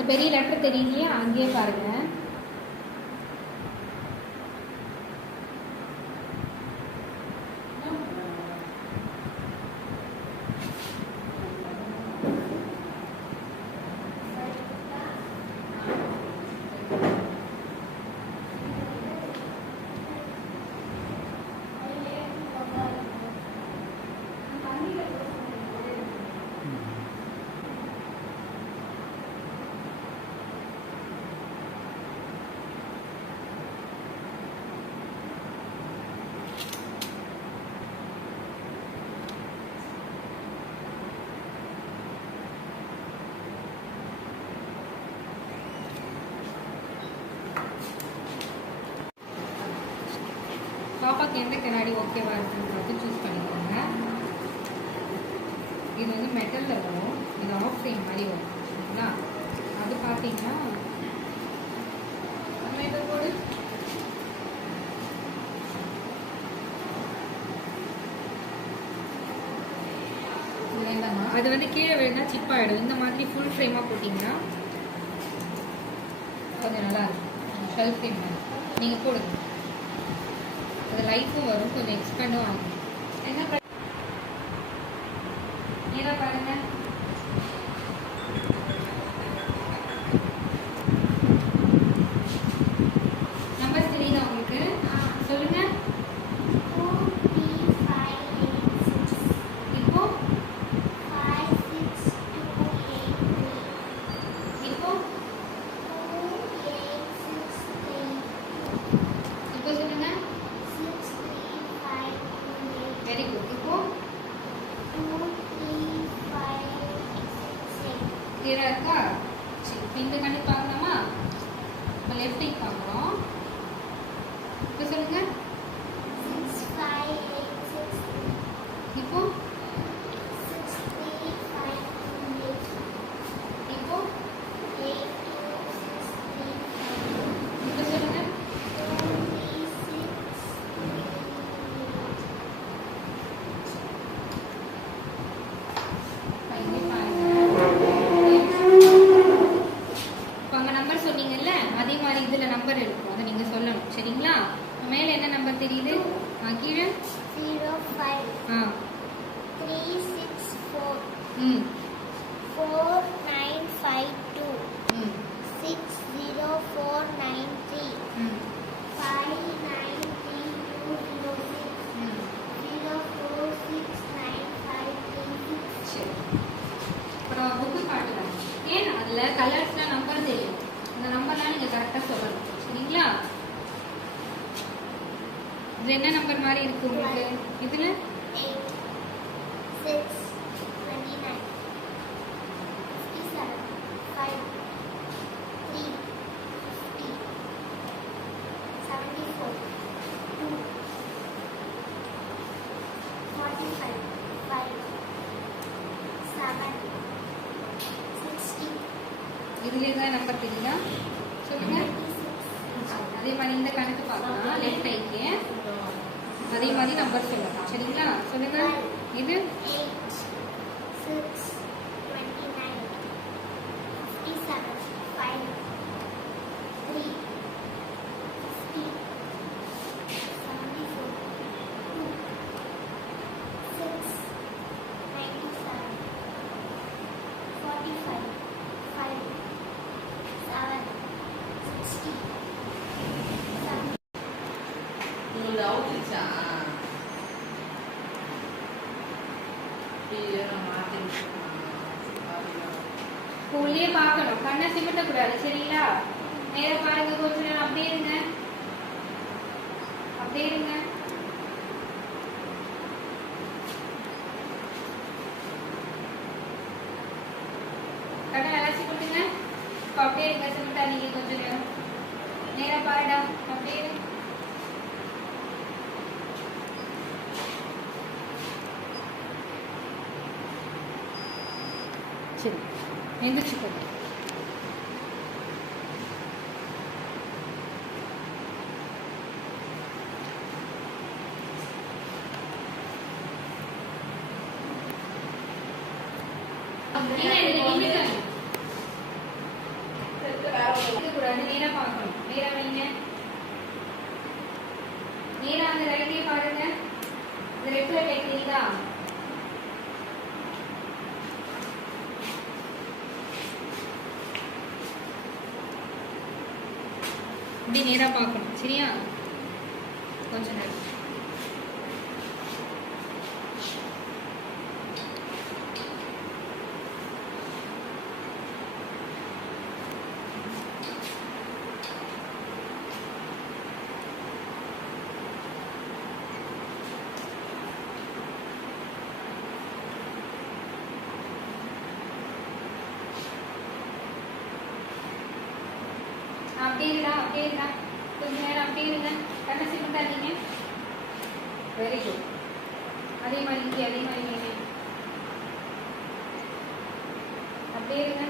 அந்த பெரிய லெட்டர் தெரியலையே, அங்கேயே பாருங்க. பாப்பாக்கு எந்த கண்ணாடி ஓகேவா இருக்குன்னு பார்த்து சூஸ் பண்ணிக்கோங்க. இது வந்து மெட்டலில் வரும், இது ஆஃப் ஃப்ரேம் மாதிரி வரும் சரிங்களா. அது பார்த்தீங்கன்னா இதை போடு. அது வந்து கீழே விழுந்தா சிப்பாயிடும். இந்த மாதிரி ஃபுல் ஃப்ரேமாக போட்டிங்கன்னா கொஞ்சம் நல்லா இருக்கும். ஷெல்ஃப் ஃப்ரேம் மாதிரி நீங்கள் போடுங்க. அது லைஃப்பும் வரும், கொஞ்சம் எக்ஸ்பெண்டும் ஆகும். என்ன நேராக பாருங்க. நம்பர்ஸ் தெரியுதா உங்களுக்கு? சொல்லுங்க. இப்போ இப்போ சொல்லுங்க. Very good. இப்போ கிளியரா இருக்கா? சரி, இந்த கண்ணு பார்க்கலாமா? இப்போ லெஃப்ட் ஐ பார்க்குறோம். இப்போ சொல்லுங்க. இப்போ இப்போ இப்போ சொல்லுங்க. நம்பர் சொன்னீங்கல்ல, அதே மாதிரி இதுல நம்பர் இருக்கும், அதை நீங்க சொல்லணும் சரிங்களா. மேல என்ன நம்பர் தெரியுது? கீழே 364 ம் 4952 ம் 60493 ம் 593206 ம் 046953. சரி. அப்புறம் புக்கு காட்டுறேன். ஏன் அதுல கலர்ஸ்லாம் நம்பர் தெரியும், அந்த நம்பர்லாம் நீங்க கரெக்டா சொல்லணும் சரிங்களா. இது என்ன நம்பர் மாதிரி இருக்கு உங்களுக்கு? இதுல 8 6 29 57 5 3 50 74 2 45 5 7 60 இதுல தான் நம்பர் தெரியுதா? சொல்லுங்க. 96 அதே மாதிரி இந்த கணக்கு பார்க்கலாம். லெஃப்ட் ஐக்கு அதே மாதிரி நம்பர் சொல்லலாம் சரிங்களா. சொல்லுங்க. இது 8 6 29 57 5 3 50 74 2 6 97 45 5 7 60 7. ஸ்கூல்லே பார்க்கணும், கண்ணை சிமிட்டக்கூடாது சரிங்களா. நேர பாருங்க, கொஞ்ச நேரம் அப்படியே இருங்க, அப்படியே இருங்க. கண்ணை அலசி கொடுங்க. இப்போ அப்படியே இருங்க, சிமிட்டாதீங்க கொஞ்ச நேரம். நேர பாருடா, அப்படியே இருங்க. சரி, எந்திரிச்சுக்கோங்க. நேரா வைங்க. நேரா அந்த ரைட்டே பாருங்க. இந்த லெஃப்ட்ல கேக்குறீங்களா? இப்படி நேரா பார்க்கணும். சரியா? கொஞ்ச நேரம் அப்படியே இருடா. கொஞ்ச நேரம் அப்படியே இருங்க. கண்ணை சிமிட்டாதீங்க. Very good. அதே மாதிரி இங்கே, அதே மாதிரி அப்படியே இருங்க.